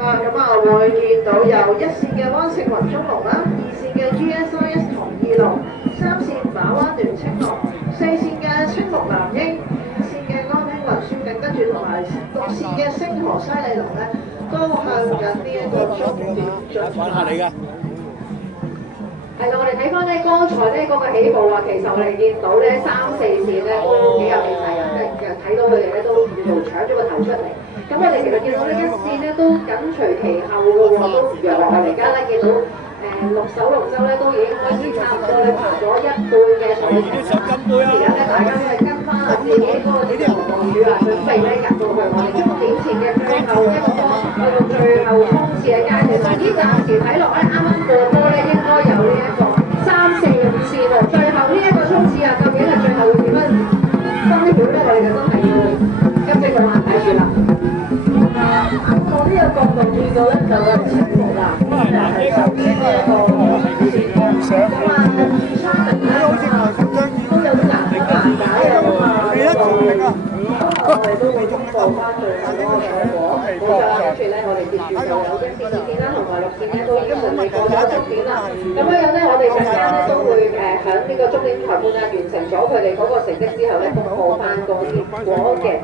咁啊會見到有一線嘅灣食雲中龍啦，二線嘅 GSIS 同二龍，三線馬灣段青龍，四線嘅青綠藍鷹，五線嘅安興運輸緊，跟住同埋六線嘅星河西利龍咧，都向緊呢一個終點進發。係啦，我哋睇翻咧剛才咧嗰個起步啊，其實我哋見到咧三四線咧都幾有氣勢啊，即係睇到佢哋咧都叫做搶咗個頭出嚟。咁我哋其實見到呢一線咧都緊隨其後嘅喎，都唔弱落嚟。而家咧見到綠手龍舟咧都已經開始差唔多咧爬咗一半嘅水平啦。而家咧大家都係跟翻啊自己嗰個啲航路主啊，準備咧入到去我哋終點前嘅最後一個去到最後衝刺嘅階段。呢暫時睇落咧啱啱過波咧應該有呢一個3、4、5線喎。最後呢一個衝刺啊，究竟係最後會點樣分曉咧？我哋就真係要跟住個眼睇住啦。我呢個角度見到咧就係青龍啦，係首先呢一個咁啊，Charles 咧都有啲難解啊嘛，我哋都會公布翻最後嗰個結果。冇錯啦，跟住咧我哋接住就有一線、二線啦，同埋六線咧都已經順利過咗終點啦。咁樣咧，我哋陣間咧都會響呢個終點裁判啊完成咗佢哋嗰個成績之後咧，公布翻個結果嘅。